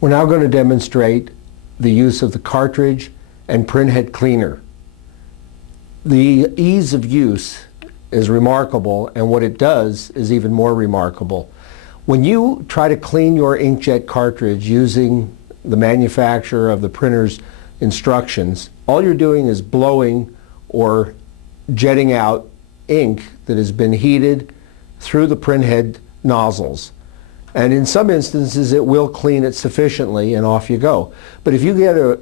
We're now going to demonstrate the use of the cartridge and printhead cleaner. The ease of use is remarkable, and what it does is even more remarkable. When you try to clean your inkjet cartridge using the manufacturer of the printer's instructions, all you're doing is blowing or jetting out ink that has been heated through the printhead nozzles. And in some instances it will clean it sufficiently and off you go. But if you get an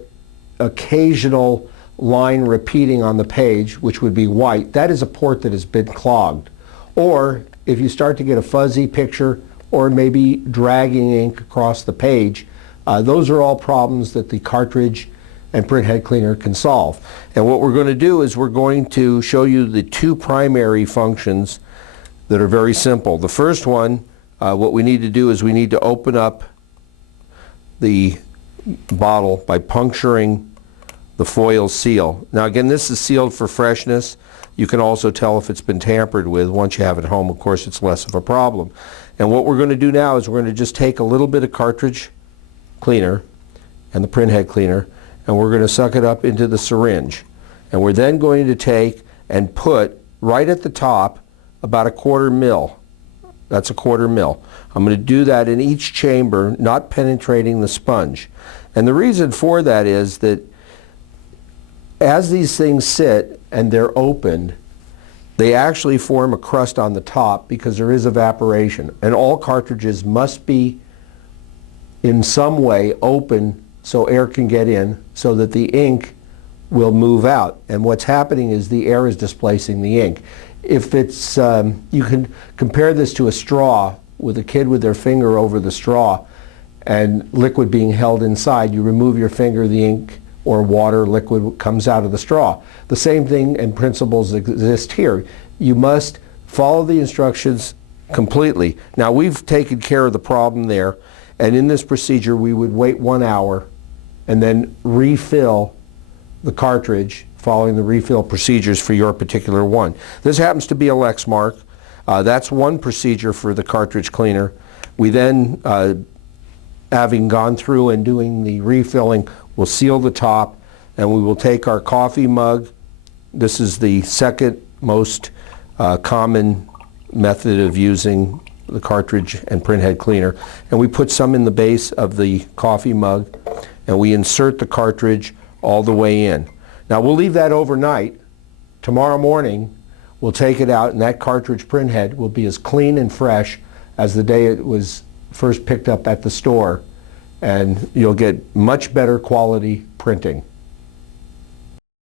occasional line repeating on the page, which would be white, that is a port that has been clogged. Or if you start to get a fuzzy picture or maybe dragging ink across the page, those are all problems that the cartridge and printhead cleaner can solve. And what we're going to do is we're going to show you the two primary functions that are very simple. The first one, what we need to do is we need to open up the bottle by puncturing the foil seal. Now again, this is sealed for freshness. You can also tell if it's been tampered with. Once you have it home, of course, it's less of a problem. And what we're going to do now is we're going to just take a little bit of cartridge cleaner and the printhead cleaner, and we're going to suck it up into the syringe. And we're then going to take and put right at the top about 1/4 mil. That's 1/4 mil. I'm going to do that in each chamber, not penetrating the sponge. And the reason for that is that as these things sit and they're opened, they actually form a crust on the top because there is evaporation. And all cartridges must be in some way open so air can get in so that the ink will move out. And what's happening is the air is displacing the ink. If it's, you can compare this to a straw with a kid with their finger over the straw and liquid being held inside. You remove your finger, the ink or water, liquid comes out of the straw. The same thing and principles exist here. You must follow the instructions completely. Now we've taken care of the problem there, and in this procedure we would wait 1 hour and then refill the cartridge following the refill procedures for your particular one. This happens to be a Lexmark. That's one procedure for the cartridge cleaner. We then, having gone through and doing the refilling, we'll seal the top, and we will take our coffee mug. This is the second most common method of using the cartridge and printhead cleaner, and we put some in the base of the coffee mug, and we insert the cartridge all the way in. Now we'll leave that overnight. Tomorrow morning we'll take it out, and that cartridge printhead will be as clean and fresh as the day it was first picked up at the store, and you'll get much better quality printing.